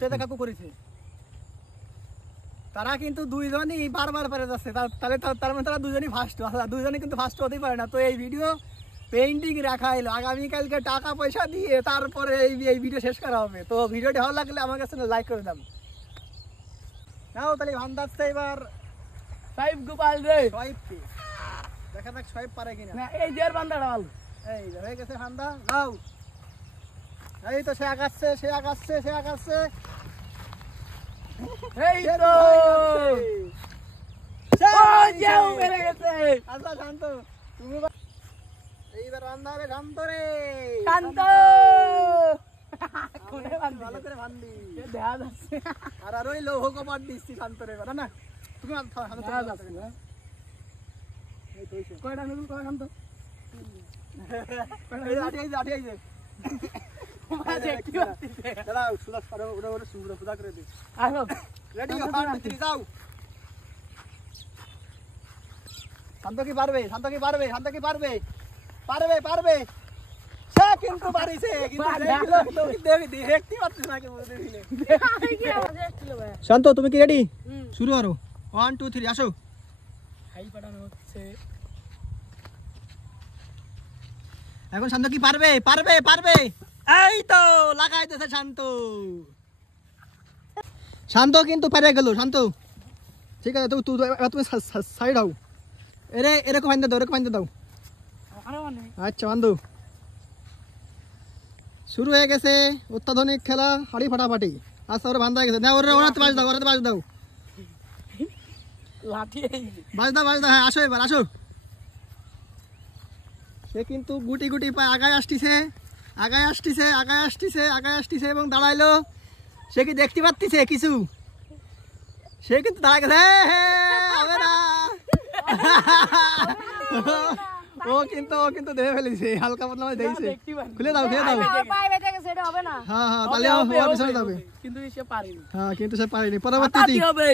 তেজা কাকু করেছে। তারা কিন্তু দুইজনই বারবার পেরে যাচ্ছে, তাহলে তার মানে তারা দুজনই ফার্স্ট, দুজনই কিন্তু ফার্স্ট হতেই পারে না। তো এই ভিডিও পেইন্টিং রাখা এলো, আগামীকালকে টাকা পয়সা দিয়ে তারপরে এই ভিডিও শেষ করা হবে। তো ভিডিওটি ভালো লাগলে আমার কাছে লাইক করে দাও। নাও তাহলে ভান্দাচ্ছে এবার সাইব গোপাল রে সোয়াইপকে, দেখা যাক সোয়াইপ পারে কিনা। না এই জের বান্দাটা ভালো। এই হয়ে গেছে ভান্দা, নাও। এই তো সে আগাচ্ছে, সে আগাচ্ছে, সে আগাচ্ছে। এই তো যাও মেরে গেছে। আচ্ছা শান্ত, তুমি এইবার ভান্দা হবে। শান্ত রে, শান্ত কোনে বান্ধি ভালো করে ভান্দি। দেখা যাচ্ছে আর ওই লৌহ কপাট দিচ্ছি শান্ত রে, না তুমি দেখা যাচ্ছে না। কয়টা নতুন কয় শান্ত শান্ত কি পারবে, শান্ত কি পারবে, শান্ত কি পারবে, পারবে পারবে। সে কিন্তু পারিছে, দেখতে পাচ্ছিস না। শান্ত তুমি কি রেডি? শুরু করো, 1 2 3 আসো। হাই পাঠানো হচ্ছে। এখন শান্ত কি পারবে, পারবে পারবে। এই তো লাগাই দিয়েছে শান্ত। শান্ত কিন্তু পেরে গেল। শান্ত ঠিক আছে, তুমি সাইড হও। এরকম বান্ধে দাও, এরকম বান্ধে দাও। আচ্ছা বান্ধু, শুরু হয়ে গেছে অত্যাধুনিক খেলা, হাড়ি ফাটাফাটি। আচ্ছা ওরা বান্ধা হয়ে গেছে, না ওরা ওরাতে বাজ দাও, ওরাতে বাজ দাও, লাঠি বাজ দাও, বাজ দাও। হ্যাঁ আসো, এবার আসো। সে কিন্তু গুটি গুটি পায় আগায় আসতেছে, আগায় আসতেছে, আগায় আসতেছে, আগায় আসতেছে এবং দাঁড়াইলো। সে কি দেখতে পাচ্ছিছে কিছু? সে কিন্তু দাঁড়ায় গেছে। হবে না। ও কিন্তু দেখে ফেলেছে, হালকা পাতলা দেখছে। খুলে দাও, খুলে দাও। হ্যাঁ হ্যাঁ, তাহলে ও পিছনে যাবে। কিন্তু সে পারেনি। হ্যাঁ কিন্তু সে পারেনি। পরবর্তী হবে।